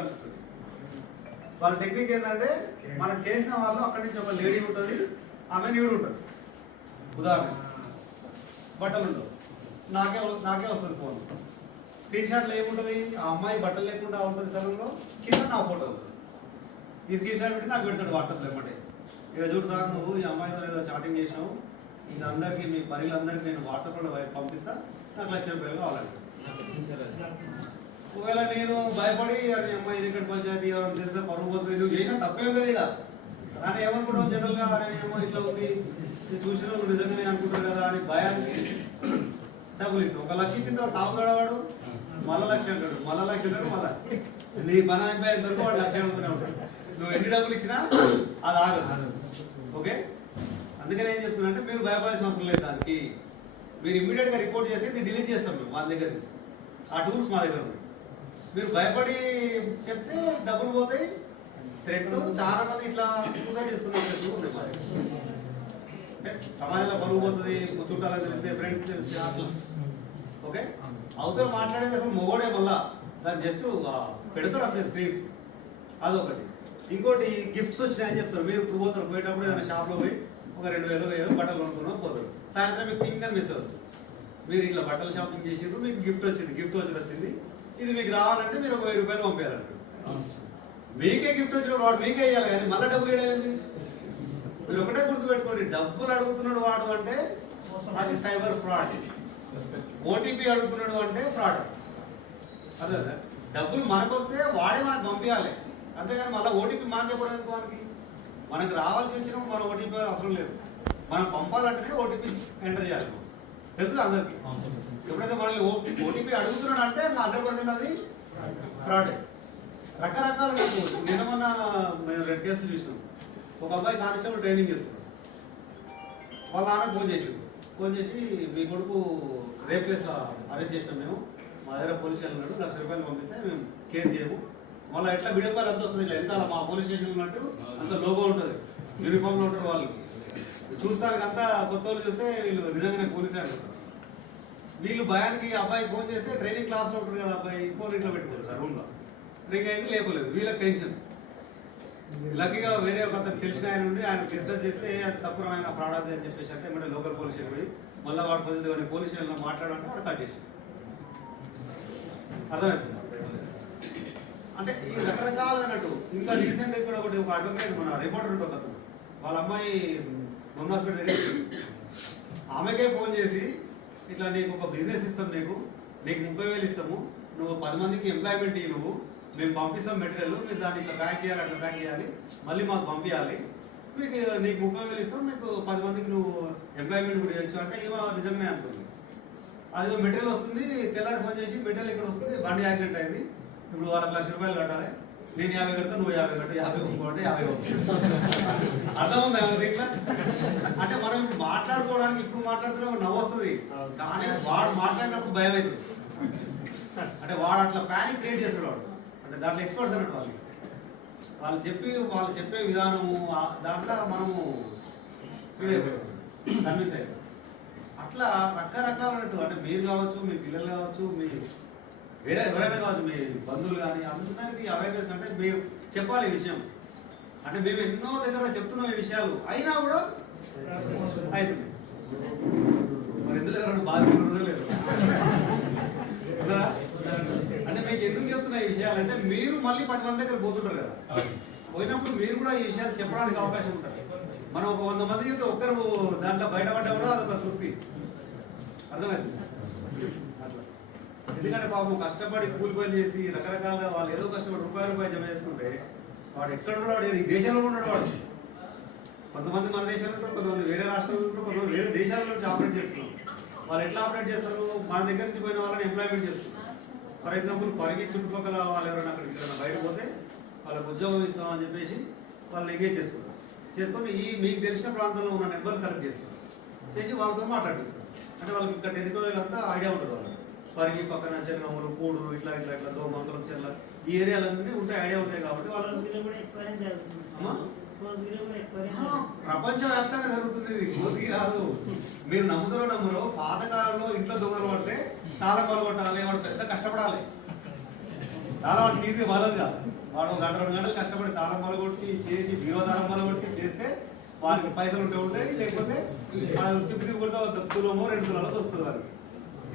అనిపిస్తుంది వాళ్ళ టెక్నిక్ ఏంటంటే మనం చేసిన వాళ్ళు అక్కడి నుంచి ఒక లేడీ ఉంటుంది ఆమె నీడు ఉంటుంది. ఉదాహరణ. బట్టలు ఉండవు. నాకే నాకే వస్తుంది ఫోన్ స్క్రీన్ షాట్లో ఏముంటుంది? ఆ అమ్మాయి బట్టలు లేకుండా ఉంటుంది స్థలంలో కింద నా ఫోటో ఉంటుంది. ఈ స్క్రీన్ షాట్ పెట్టి నాకు పెడతాడు వాట్సాప్లో ఏమంటే ఇక చూడు సార్ నువ్వు ఈ అమ్మాయితో ఏదో చాటింగ్ చేసినావు. ఇది అందరికీ మీ పనులందరికీ నేను వాట్సాప్లో పంపిస్తా. నాకు లక్ష రూపాయలు కావాలంటే. ఒకవేళ నేను భయపడి అని అమ్మాయి ఇది ఇక్కడ పంచాయతీ ఎవరైనా తెలిస్తే పరుగు పోతుంది. నువ్వు చేసిన తప్పేం లేదు ఇక్కడ కానీ ఏమనుకుంటావు? జనరల్గా అరే ఏమో ఇట్లా ఉంది. చూసిన వాళ్ళు నిజంగానే అనుకుంటారు కదా అని భయానికి డబ్బులు ఇస్తాం ఒక లక్ష ఇచ్చిన తర్వాత తాగుతాడు వాడు? మళ్ళా లక్ష అంటాడు. మళ్ళా లక్ష అంటాడు మళ్ళా. నీ పని అయిపోయేంత వరకు వాడు లక్ష అడుగుతూనే ఉంటాడు. నువ్వు ఎన్ని డబ్బులు ఇచ్చినా అది ఆగదు ఓకే? అందుకని ఏం చెప్తున్నా మీరు భయపడాల్సిన అవసరం లేదు దానికి. మీరు ఇమీడియట్గా రిపోర్ట్ చేసి డిలీట్ చేస్తాం మేము మా దగ్గర నుంచి. ఆ టూల్స్ మా దగ్గర ఉన్నాయి మీరు భయపడి చెప్తే డబ్బులు పోతాయి. థ్రెట్ చాలా మంది ఇట్లా సూసైడ్ చేసుకున్నారు సమాజంలో బరువు పోతుంది చుట్టాలని తెలిస్తే ఫ్రెండ్స్ తెలిస్తే అట్లా. ఓకే? అవతల మాట్లాడేది అసలు మొగోడే మళ్ళా. దాన్ని జస్ట్ పెడతారు అంతే స్క్రీన్స్ అదొకటి. ఇంకోటి గిఫ్ట్స్ వచ్చినాయని చెప్తారు. మీరు ఇప్పుడు పోతారు పోయేటప్పుడు ఏదైనా షాప్లో పోయి ఒక రెండు వేలు వేలు బట్టలు కొనుక్కున్నాం పోతారు. సాయంత్రం మీకు పింక్ అని మెసేజ్ వస్తుంది మీరు ఇట్లా బట్టలు షాపింగ్ చేసిండ్రు మీకు గిఫ్ట్ వచ్చింది గిఫ్ట్ వచ్చింది వచ్చింది. ఇది మీకు రావాలంటే మీరు ఒక వెయ్యి రూపాయలు పంపించాలంటారు మీకే గిఫ్ట్ వచ్చినప్పుడు వాడు మీకే ఇవ్వాలి కానీ మళ్ళీ డబ్బులు ఇవ్వలేదు మీరు ఒకటే గుర్తుపెట్టుకోండి డబ్బులు అడుగుతున్నాడు వాడు అంటే అది సైబర్ ఫ్రాడ్. ఓటీపీ అడుగుతున్నాడు అంటే ఫ్రాడ్. అదే డబ్బులు మనకు వస్తే వాడే మనకు పంపించాలి. అంతేగాని మళ్ళీ ఓటీపీ మనం చెప్పడం ఎందుకు మనకి మనకు రావాల్సి వచ్చినప్పుడు మన ఓటీపీ అవసరం లేదు. మనం పంపాలంటేనే ఓటీపీ ఎంటర్ చేయాలి. తెలుసు అందరికీ? ఎప్పుడైతే మనల్ని ఓటీపీ అడుగుతున్నాడు అంటే మా హండ్రెడ్ పర్సెంట్ అది ఫ్రాడే. రకరకాల నిన్న మొన్న మేము రెండు కేసులు చూసినాం. ఒక అబ్బాయి కానిస్టేబుల్ ట్రైనింగ్ చేస్తున్నాడు. వాళ్ళ నాన్న ఫోన్ చేసిండు. ఫోన్ చేసి మీ కొడుకు రేప్ కేసులో అరెస్ట్ చేసినాం మేము. మా దగ్గర పోలీస్ స్టేషన్ ఉన్నాడు లక్ష రూపాయలు పంపిస్తే మేము కేసు చేయము. మళ్ళీ ఎట్లా వీడియో కాల్ ఎంత వస్తుంది ఇట్లా? ఎంత మా పోలీస్ స్టేషన్ ఉన్నట్టు అంత లోగో ఉంటుంది. యూనిఫామ్లో ఉంటారు వాళ్ళు. చూస్తానికి అంతా కొత్త వాళ్ళు చూస్తే వీళ్ళు నిజంగానే పోలీసే అనుకుంటారు. వీళ్ళు భయానికి అబ్బాయి ఫోన్ చేస్తే ట్రైనింగ్ క్లాస్లో ఉంటారు కదా అబ్బాయి ఫోన్ ఇంట్లో పెట్టుకోరు సార్ రూమ్లో. రింగ్ అయింది లేపలేదు వీళ్ళకి టెన్షన్. లక్కీగా వేరే ఒక అతను తెలిసిన ఆయన ఉండి ఆయన డిస్కస్ చేస్తే తప్పుడు ఆయన ఫ్రాడ్ అని చెప్పేసి అంటే మన లోకల్ పోలీస్ స్టేషన్ పోయి మళ్ళీ వాడు పొందుతుంది కానీ పోలీస్ స్టేషన్లో మాట్లాడాలంటే వాడు కట్ చేసి అర్థమైంది? అంటే ఈ రకరకాలుగా అన్నట్టు ఇంకా రీసెంట్ ఇక్కడ ఒకటి ఒక అడ్వకేట్ మన రిపోర్టర్ ఉంటుంది అతను. వాళ్ళ అమ్మాయి మొన్న హాస్పిటల్ దగ్గర ఆమెకే ఫోన్ చేసి ఇట్లా నీకు ఒక బిజినెస్ ఇస్తాం నీకు నీకు ముప్పై వేలు ఇస్తాము నువ్వు పది మందికి ఎంప్లాయ్మెంట్ ఇవ్వు నువ్వు మేము పంపిస్తాం మెటీరియల్ మీరు దాన్ని ఇట్లా ప్యాక్ చేయాలి అట్లా ప్యాక్ చేయాలి మళ్ళీ మాకు పంపించాలి మీకు నీకు ముప్పై వేలు ఇస్తాం మీకు పది మందికి నువ్వు ఎంప్లాయ్మెంట్ కూడా చేయొచ్చు అంటే ఇవో నిజంగానే అనుకుంది అది మెటీరియల్ వస్తుంది తెల్లారి ఫోన్ చేసి మెటీరియల్ ఇక్కడ వస్తుంది బండి యాక్సిడెంట్ అయింది ఇప్పుడు వాళ్ళకి లక్ష రూపాయలు కట్టాలి. నేను యాభై కడతా నువ్వు యాభై కట్టు యాభై ఇంకోటి యాభై అర్థం ఉంది అంటే మనం ఇప్పుడు మాట్లాడుకోవడానికి ఇప్పుడు మాట్లాడుతున్నాం నవ్వు వస్తుంది. కానీ వాడు మాట్లాడినప్పుడు భయం అవుతుంది. అంటే వాడు అట్లా ప్యానిక్ క్రియేట్ చేస్తాడు వాడు. అంటే దాంట్లో ఎక్స్పర్ట్స్ అన్నట్టు వాళ్ళు వాళ్ళు చెప్పి వాళ్ళు చెప్పే విధానము దాంట్లో మనము కన్విన్స్ అయ్యాం అట్లా రకరకాలైనట్టు అంటే మీరు కావచ్చు మీ పిల్లలు కావచ్చు మీ వేరే ఎవరైనా కావచ్చు మీ బంధువులు కానీ అందరికీ అవేర్నెస్ అంటే మీరు చెప్పాలి ఈ విషయం. అంటే మేము ఎన్నో దగ్గర చెప్తున్నాం ఈ విషయాలు. అయినా కూడా అవుతుంది మరి ఎందులో ఎవరైనా బాధితులు లేదు అంటే మీకు ఎందుకు చెప్తున్నా ఈ విషయాలు? అంటే మీరు మళ్ళీ పది మంది దగ్గర పోతుంటారు కదా. పోయినప్పుడు మీరు కూడా ఈ విషయాలు చెప్పడానికి అవకాశం ఉంటుంది. మనం ఒక వంద మంది చెప్తే ఒక్కరు దాంట్లో బయటపడ్డా కూడా అదొక తృప్తి. అర్థమైంది? ఎందుకంటే పాపం కష్టపడి కూలి పని చేసి రకరకాలుగా వాళ్ళు ఏదో కష్టపడి రూపాయి రూపాయి జమ చేసుకుంటే వాడు ఎక్కడ ఉన్నాడు? ఈ దేశంలో ఉన్నాడు వాడు. కొంతమంది మన దేశంలో ఉంటారు కొంతమంది వేరే రాష్ట్రాల్లో ఉంటారు కొంతమంది వేరే దేశాల నుంచి ఆపరేట్ చేస్తున్నారు. వాళ్ళు ఎట్లా ఆపరేట్ చేస్తారు? మన దగ్గర నుంచి పోయిన వాళ్ళని ఎంప్లాయ్మెంట్ చేస్తున్నారు. ఫర్ ఎగ్జాంపుల్ పరిగి చుట్టుపక్కల వాళ్ళు ఎవరైనా అక్కడికి ఎవరైనా బయట పోతే వాళ్ళకి ఉద్యోగం ఇస్తామని చెప్పేసి వాళ్ళు ఎంగేజ్ చేసుకుంటారు. చేసుకొని ఈ మీకు తెలిసిన ప్రాంతంలో ఉన్న నెంబర్ కలెక్ట్ చేస్తారు. చేసి వాళ్ళతో మాట్లాడిస్తారు అంటే వాళ్ళకి ఇక్కడ టెరిటోరియల్ అంతా ఐడియా ఉండదు వాళ్ళకి. పరిగి పక్కన చెన్నమూరు కూడూరు ఇట్లా ఇట్లా ఇట్లా దోమంతరం చెల్ల ఈ ఏరియాలన్నీ ఉంటాయి ఐడియా ఉంటాయి కాబట్టి ప్రపంచవ్యాప్తంగా జరుగుతుంది ఇది. కోసికి కాదు. మీరు నమ్ముతారో నమ్మరో పాతకాలంలో ఇంట్లో దొంగలు పడితే తాళం కొట్టాలి వాడు పెద్ద కష్టపడాలి. చాలా వాడికి ఈజీగా బాధలుగా వాడు గంట రెండు గంటలు కష్టపడి తాళం మొలగొట్టి చేసి బీరో తాళం మొలగొట్టి చేస్తే వారికి పైసలు ఉంటే ఉంటాయి లేకపోతే తిప్పి తిప్పి కొడితే ఒక తులమో రెండు తులాలో దొరుకుతుంది వారికి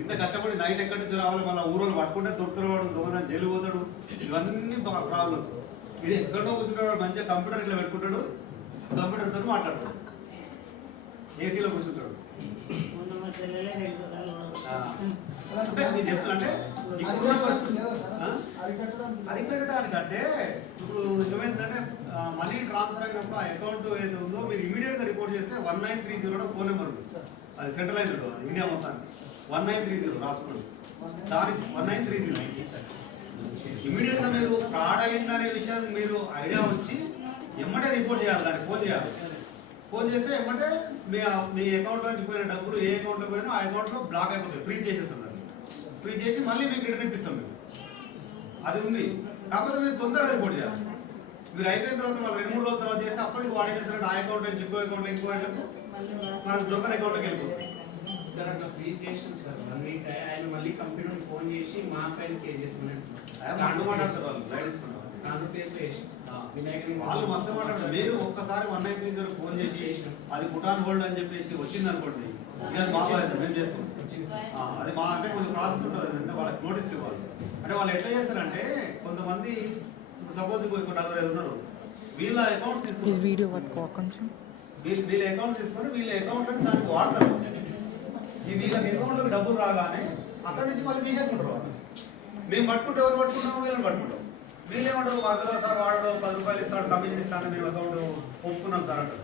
ఇంత కష్టపడి నైట్ ఎక్కడి నుంచి రావాలి మళ్ళీ ఊరోళ్ళు పట్టుకుంటే దొరుకుతాడు వాడు దొంగ జైలు పోతాడు. ఇవన్నీ ప్రాబ్లమ్స్ ఇది ఎక్కడో కూర్చుంటాడు మంచిగా కంప్యూటర్ ఇట్లా పెట్టుకుంటాడు. కంప్యూటర్తో మాట్లాడతాడు. ఏసీలో కూర్చుంటాడు. అంటే నేను చెప్తున్నా అంటే ఇప్పుడున్న పరిస్థితి ఆ? అరికట్టడానికి అంటే ఇప్పుడు ఏమైందంటే మనీ ట్రాన్స్ఫర్ అయినప్పుడు ఆ అకౌంట్ ఏది ఉందో మీరు ఇమీడియట్గా రిపోర్ట్ చేస్తే one nine three zero phone number ఉంది. అది సెంట్రలైజ్డ్ ఇండియా మొత్తానికి. వన్ నైన్ త్రీ జీరో రాసుకోండి. దానికి వన్ నైన్ త్రీ జీరో ఇమీడియట్గా మీరు ఫ్రాడ్ అయిందనే విషయం మీరు ఐడియా వచ్చి ఎమ్మటే రిపోర్ట్ చేయాలి దానికి ఫోన్ చేయాలి. ఫోన్ చేస్తే ఎమ్మటే మీ మీ అకౌంట్ నుంచి పోయిన డబ్బులు ఏ అకౌంట్లో పోయినా ఆ అకౌంట్లో బ్లాక్ అయిపోతాయి ఫ్రీ చేసేస్తున్నారు. ఫ్రీ చేసి మళ్ళీ మీకు రిటర్న్ ఇప్పిస్తాం మేము. అది ఉంది. కాకపోతే మీరు తొందరగా రిపోర్ట్ చేయాలి. మీరు అయిపోయిన తర్వాత మళ్ళీ రెండు మూడు రోజుల తర్వాత చేస్తే అప్పటికి వాడే చేస్తారంటే ఆ అకౌంట్ నుంచి ఇంకో అకౌంట్ ఇంకో అకౌంట్ మళ్ళీ మనకు దొరకని అకౌంట్లోకి వెళ్ళిపోతుంది. సార్ అట్లా ఫ్రీజ్ చేసాం సార్. వన్ వీక్ ఆయన మళ్ళీ కంప్యూటర్ ఫోన్ చేసి మా ఫైల్ చేస్తున్నట్టు ఆయన మస్తు మాట్లాడతారు వాళ్ళు లైట్ తీసుకున్నారు ఆంధ్రప్రదేశ్లో వేసి ఆ. వినాయకుని వాళ్ళు మస్తు మీరు ఒక్కసారి one nine three zero phone చేసి చేసినాం. అది పుటాన్ హోల్డ్ అని చెప్పేసి వచ్చింది అనుకోండి ఇక అది మా బాధ్యత మేము చేస్తాం. వచ్చింది సార్. ఆ, అది మా అంటే కొంచెం ప్రాసెస్ ఉంటుంది అంటే వాళ్ళకి నోటీస్ ఇవ్వాలి. అంటే వాళ్ళు ఎట్లా చేస్తారంటే కొంతమంది సపోజ్ ఇప్పుడు నలుగురు ఐదు ఉన్నారు వీళ్ళ అకౌంట్స్ ఈ తీసుకుంటారు. వీడియో పట్టుకో కొంచెం. వీళ్ళ వీళ్ళ అకౌంట్ తీసుకొని వీళ్ళ అకౌంట్ దానికి వాడతారు. ఈ అకౌంట్లోకి డబ్బులు రాగానే అక్కడ నుంచి మళ్ళీ తీసేసుకుంటారు వాళ్ళు. మేము పట్టుకుంటే ఎవరు పట్టుకుంటాం వీళ్ళని పట్టుకుంటాం వీళ్ళు ఏమంటారు వదలో సార్ వాడడం పది రూపాయలు ఇస్తాడు కమిషన్ ఇస్తాను మేము అకౌంట్ ఒప్పుకున్నాం సార్ అంటారు.